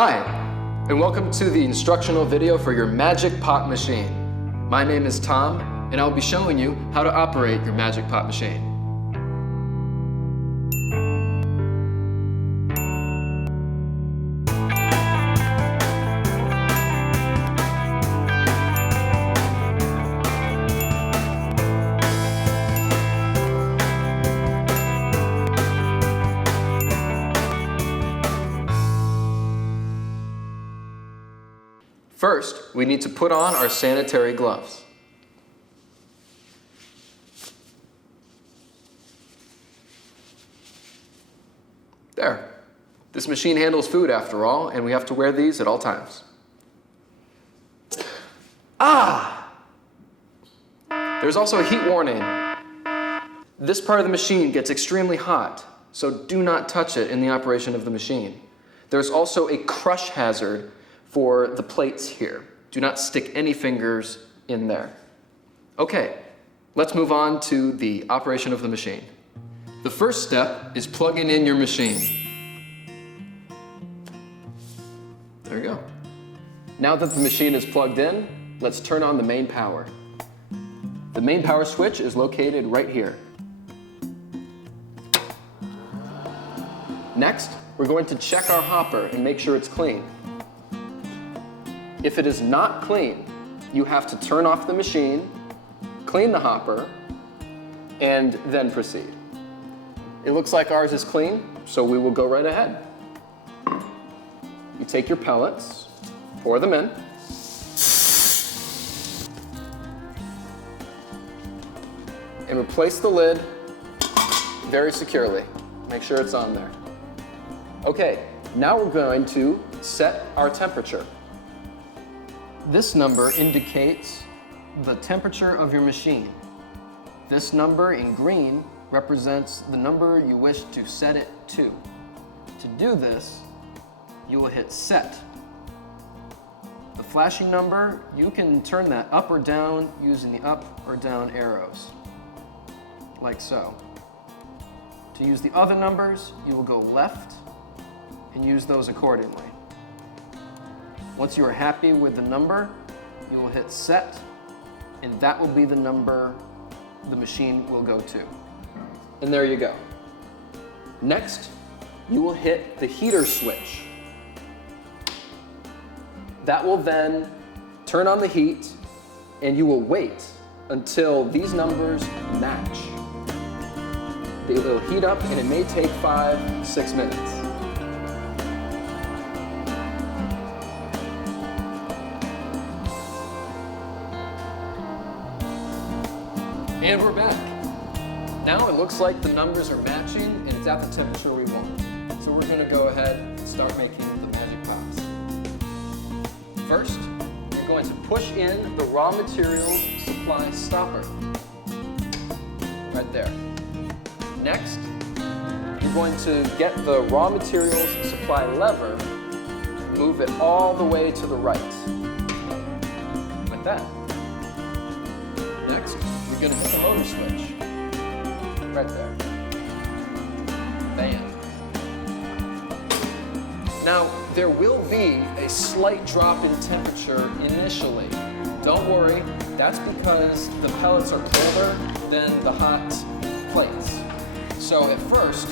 Hi, and welcome to the instructional video for your Magic Pop machine. My name is Tom, and I'll be showing you how to operate your Magic Pop machine. First, we need to put on our sanitary gloves. There. This machine handles food after all, and we have to wear these at all times. There's also a heat warning. This part of the machine gets extremely hot, so do not touch it in the operation of the machine. There's also a crush hazard for the plates here. Do not stick any fingers in there. Okay, let's move on to the operation of the machine. The first step is plugging in your machine. There you go. Now that the machine is plugged in, let's turn on the main power. The main power switch is located right here. Next, we're going to check our hopper and make sure it's clean. If it is not clean, you have to turn off the machine, clean the hopper, and then proceed. It looks like ours is clean, so we will go right ahead. You take your pellets, pour them in, and replace the lid very securely. Make sure it's on there. Okay, now we're going to set our temperature. This number indicates the temperature of your machine. This number in green represents the number you wish to set it to. To do this, you will hit set. The flashing number, you can turn that up or down using the up or down arrows, like so. To use the other numbers, you will go left and use those accordingly. Once you are happy with the number, you will hit set, and that will be the number the machine will go to. And there you go. Next, you will hit the heater switch. That will then turn on the heat, and you will wait until these numbers match. They will heat up, and it may take 5-6 minutes. And we're back. Now it looks like the numbers are matching and it's at the temperature we want. So we're going to go ahead and start making the Magic Pops. First, you're going to push in the raw materials supply stopper. Right there. Next, you're going to get the raw materials supply lever, move it all the way to the right. Like that. Next, you're going to hit the motor switch. Right there. Bam. Now, there will be a slight drop in temperature initially. Don't worry, that's because the pellets are colder than the hot plates. So at first,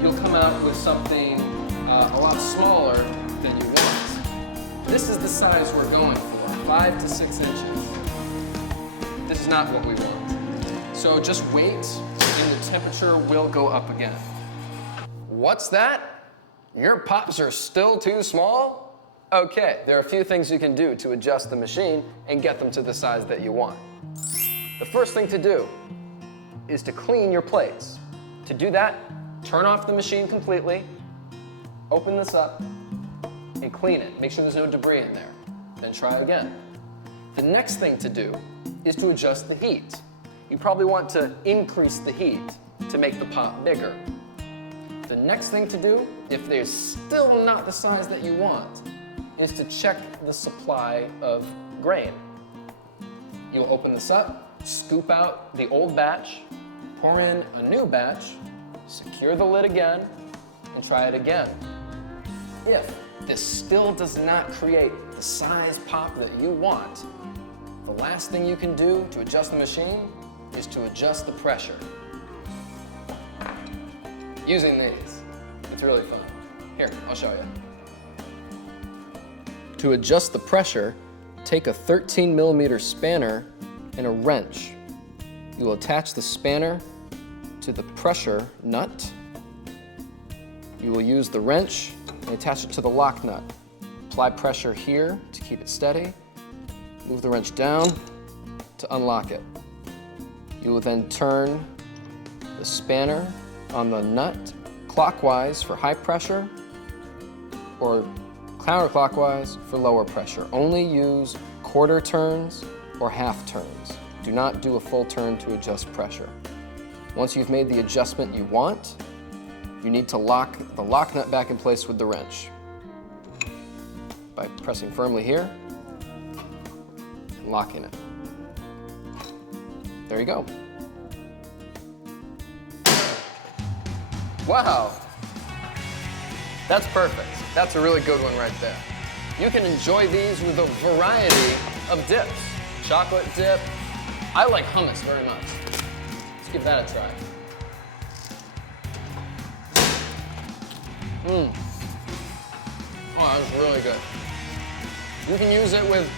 you'll come out with something a lot smaller than you want. This is the size we're going for, 5 to 6 inches. This is not what we want. So just wait, and the temperature will go up again. What's that? Your pops are still too small? Okay, there are a few things you can do to adjust the machine and get them to the size that you want. The first thing to do is to clean your plates. To do that, turn off the machine completely, open this up, and clean it. Make sure there's no debris in there. Then try again. The next thing to do is to adjust the heat. You probably want to increase the heat to make the pop bigger. The next thing to do, if there's still not the size that you want, is to check the supply of grain. You'll open this up, scoop out the old batch, pour in a new batch, secure the lid again, and try it again. If this still does not create the size pop that you want, the last thing you can do to adjust the machine is to adjust the pressure. Using these. It's really fun. Here, I'll show you. To adjust the pressure, take a 13mm spanner and a wrench. You will attach the spanner to the pressure nut. You will use the wrench and attach it to the lock nut. Apply pressure here to keep it steady. Move the wrench down to unlock it. You will then turn the spanner on the nut clockwise for high pressure or counterclockwise for lower pressure. Only use quarter turns or half turns. Do not do a full turn to adjust pressure. Once you've made the adjustment you want, you need to lock the lock nut back in place with the wrench by pressing firmly here and locking it. There you go. Wow, that's perfect. That's a really good one right there. You can enjoy these with a variety of dips. Chocolate dip. I like hummus very much. Let's give that a try. Oh, that was really good. You can use it with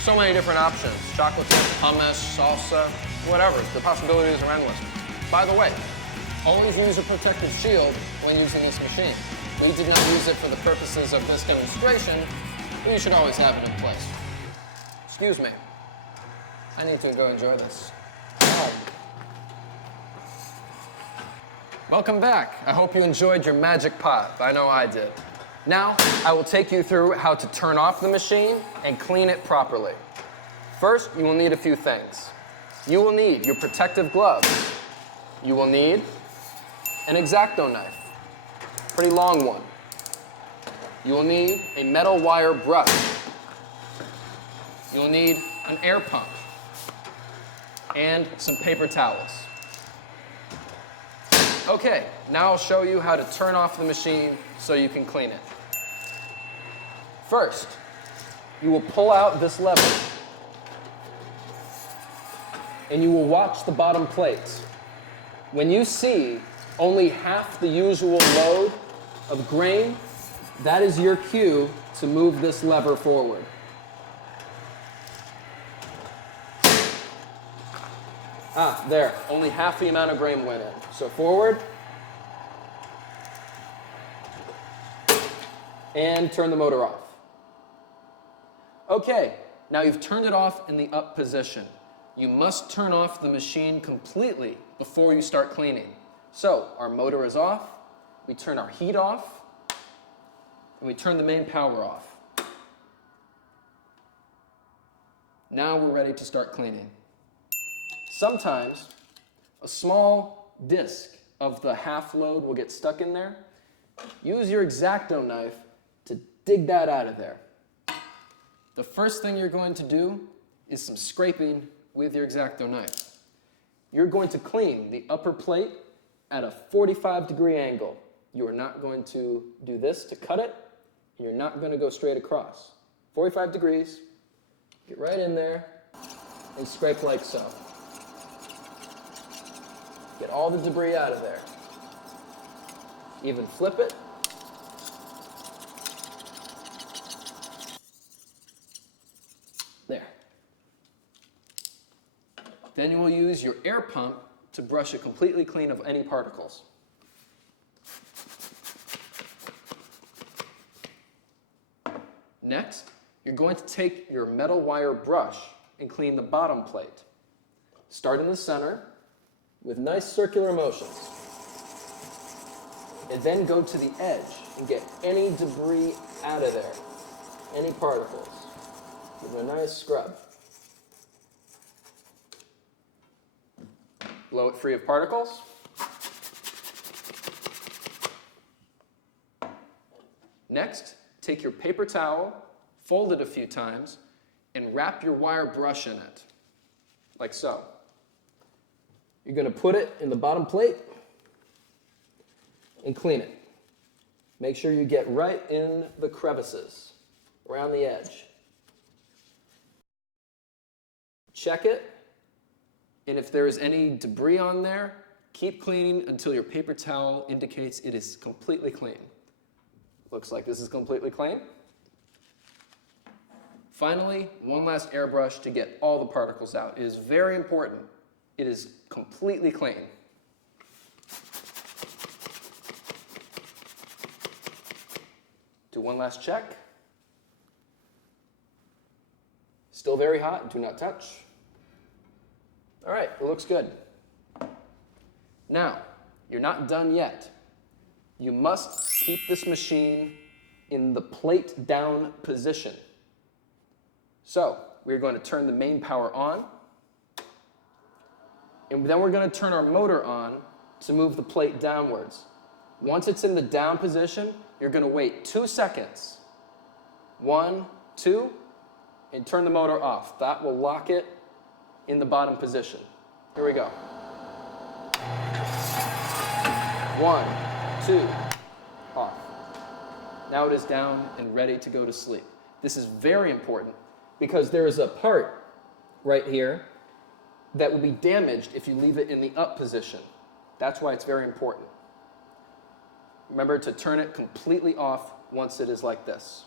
so many different options. Chocolate dip, hummus, salsa, whatever. The possibilities are endless. By the way, always use a protective shield when using this machine. We did not use it for the purposes of this demonstration, but you should always have it in place. Excuse me. I need to go enjoy this. Oh. Welcome back. I hope you enjoyed your magic pot. I know I did. Now, I will take you through how to turn off the machine and clean it properly. First, you will need a few things. You will need your protective gloves. You will need an X-Acto knife, pretty long one. You will need a metal wire brush. You will need an air pump and some paper towels. Okay, now I'll show you how to turn off the machine so you can clean it. First, you will pull out this lever and you will watch the bottom plate. When you see only half the usual load of grain, that is your cue to move this lever forward. Ah, there, only half the amount of grain went in. So forward, and turn the motor off. Okay, now you've turned it off in the up position. You must turn off the machine completely before you start cleaning. So, our motor is off, we turn our heat off, and we turn the main power off. Now we're ready to start cleaning. Sometimes, a small disc of the half load will get stuck in there. Use your X-Acto knife to dig that out of there. The first thing you're going to do is some scraping with your X-Acto knife. You're going to clean the upper plate at a 45-degree angle. You are not going to do this to cut it, and you're not going to go straight across. 45 degrees, get right in there, and scrape like so. Get all the debris out of there. Even flip it. There. Then you will use your air pump to brush it completely clean of any particles. Next, you're going to take your metal wire brush and clean the bottom plate. Start in the center with nice circular motions. And then go to the edge and get any debris out of there, any particles. Give it a nice scrub. Blow it free of particles. Next, take your paper towel, fold it a few times, and wrap your wire brush in it, like so. You're going to put it in the bottom plate and clean it. Make sure you get right in the crevices, around the edge. Check it, and if there is any debris on there, keep cleaning until your paper towel indicates it is completely clean. Looks like this is completely clean. Finally, one last airbrush to get all the particles out. It is very important. It is completely clean. Do one last check. Still very hot, do not touch. All right, it looks good. Now, you're not done yet. You must keep this machine in the plate down position. So, we're going to turn the main power on, and then we're going to turn our motor on to move the plate downwards. Once it's in the down position, you're going to wait 2 seconds. 1, 2, and turn the motor off. That will lock it in the bottom position. Here we go. 1, 2, off. Now it is down and ready to go to sleep. This is very important because there is a part right here that will be damaged if you leave it in the up position. That's why it's very important. Remember to turn it completely off once it is like this.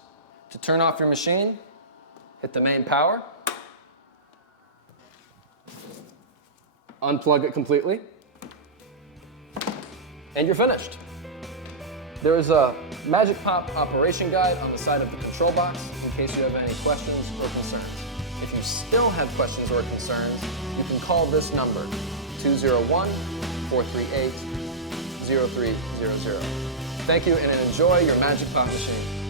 To turn off your machine, hit the main power, unplug it completely, and you're finished. There is a Magic Pop operation guide on the side of the control box in case you have any questions or concerns. If you still have questions or concerns, you can call this number, 201-438-0300. Thank you and enjoy your Magic Pop machine.